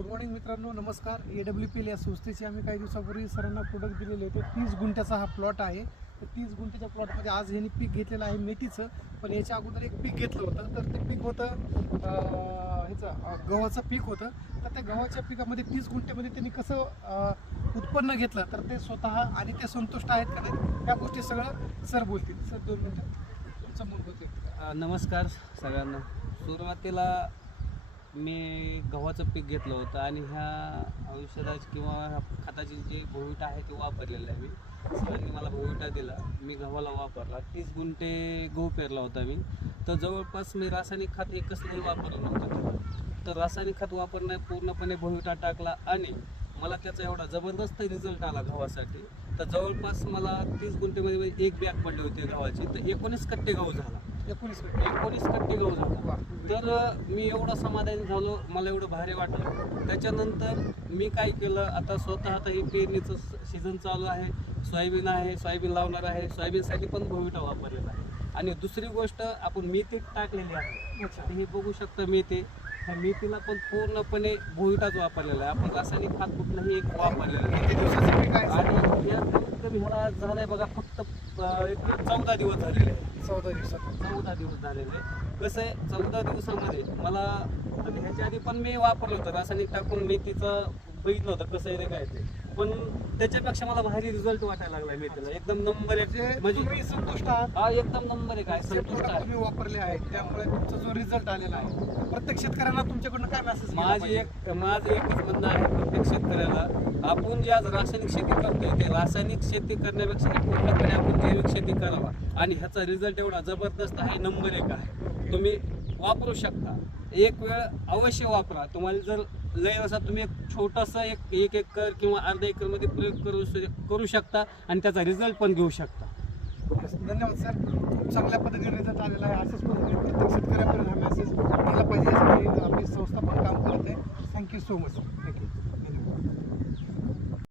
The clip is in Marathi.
गुड मॉर्निंग मित्रांनो, नमस्कार. AWPL या संस्थेचे आम्ही काही दिवसापूर्वी सरांना प्रोडक्ट दिलेले होते. 30 गुंठ्याचा हा प्लॉट आहे. तर 30 गुंठ्याच्या प्लॉटमध्ये आज ह्यांनी पीक घेतलेलं आहे मेथीचं. पण याच्या अगोदर एक पीक घेतलं होतं, तर ते पीक होतं गव्हाचं पीक होतं. तर त्या गव्हाच्या पिकामध्ये 30 गुंठ्यामध्ये त्यांनी कसं उत्पन्न घेतलं, तर ते स्वतः आणि ते संतुष्ट आहेत का नाही, त्या गोष्टी सगळं सर बोलतील. सर 2 मिनिटं तुमचं मूल होते. नमस्कार सगळ्यांना. सुरुवातीला मी गव्हाचं पीक घेतलं होतं आणि ह्या औषधाची किंवा ह्या खताची जे भुईटा आहे ते वापरलेलं आहे. मी सरांनी मला भुईटा दिला, मी गव्हाला वापरला. 30 गुंठे गहू पेरला होता मी. तर जवळपास मी रासायनिक खत हे कसलंही वापरलं नव्हतं तेव्हा. तर रासायनिक खत वापरण्यात पूर्णपणे भुईटा टाकला आणि मला त्याचा एवढा जबरदस्त रिझल्ट आला गव्हासाठी. तर जवळपास मला 30 गुंठेमध्ये एक बॅग पडली होती गव्हाची, तर 19 कट्टे गहू झाला. 19 कट्टे गहू झाला. तर मी एवढं समाधानी झालो, मला एवढं भारी वाटलं. त्याच्यानंतर मी काय केलं, आता स्वतः आता ही पेरणीचं सीझन चालू आहे, सोयाबीन आहे, सोयाबीन लावणार आहे. सोयाबीनसाठी पण भुईटा वापरलेला आहे. आणि दुसरी गोष्ट, आपण मेथी टाकलेली आहे. तर हे बघू शकता मेथी. ह्या मेथीला पण पूर्णपणे भुईटाच वापरलेला आहे. आपण रासायनिक खत कुठलंही एक वापरलेलं नाही. किती दिवसाचं पीक आहे? आणि या कमीत कमी ह्याला झालंय बघा फक्त 14 दिवस झालेले आहे. 14 दिवस झालेले आहे. कसं आहे, 14 दिवसामध्ये मला ह्याच्या आधी पण मी वापरलं होतं रासायनिक टाकून मेथीचं, बघितलं होतं कसं आहे रे काय ते. पण त्याच्यापेक्षा मला भारी रिझल्ट वाटायला लागला मेथीला. एकदम नंबर एक, म्हणजे तुम्ही संतुष्ट आहात? हा एकदम नंबर एक आहे, जे संतुष्ट प्रोडक्ट आहे. तुम्ही वापरले आहेत त्यामुळे तुमचा जो रिझल्ट आलेला आहे, प्रत्येक शेतकऱ्यांना तुमच्याकडनं काय मेसेज? माझं एकच म्हणणं आहे प्रत्येक शेतकऱ्याला, आपण जे आज रासायनिक शेती करतोय ते रासायनिक शेती करण्यापेक्षा पूर्णपणे आपण जैविक शेती करावा. आणि ह्याचा रिझल्ट एवढा जबरदस्त आहे, नंबर एक आहे. तुम्ही वापरू शकता, एक वेळ अवश्य वापरा. तुम्हाला जर लय असा तुम्ही एक छोटंसं एक एकर किंवा अर्धा एकरमध्ये प्रयोग करू शकता आणि त्याचा रिझल्ट पण घेऊ शकता. धन्यवाद सर. खूप चांगल्या पद्धतीने रिझल्ट आलेला आहे. अशाच पद्धतीने प्रत्येक शेतकऱ्यापर्यंत हा मेसेज गेला पाहिजे यासाठी आपली संस्था पण काम करत आहे. Thank you so much. थँक्यू.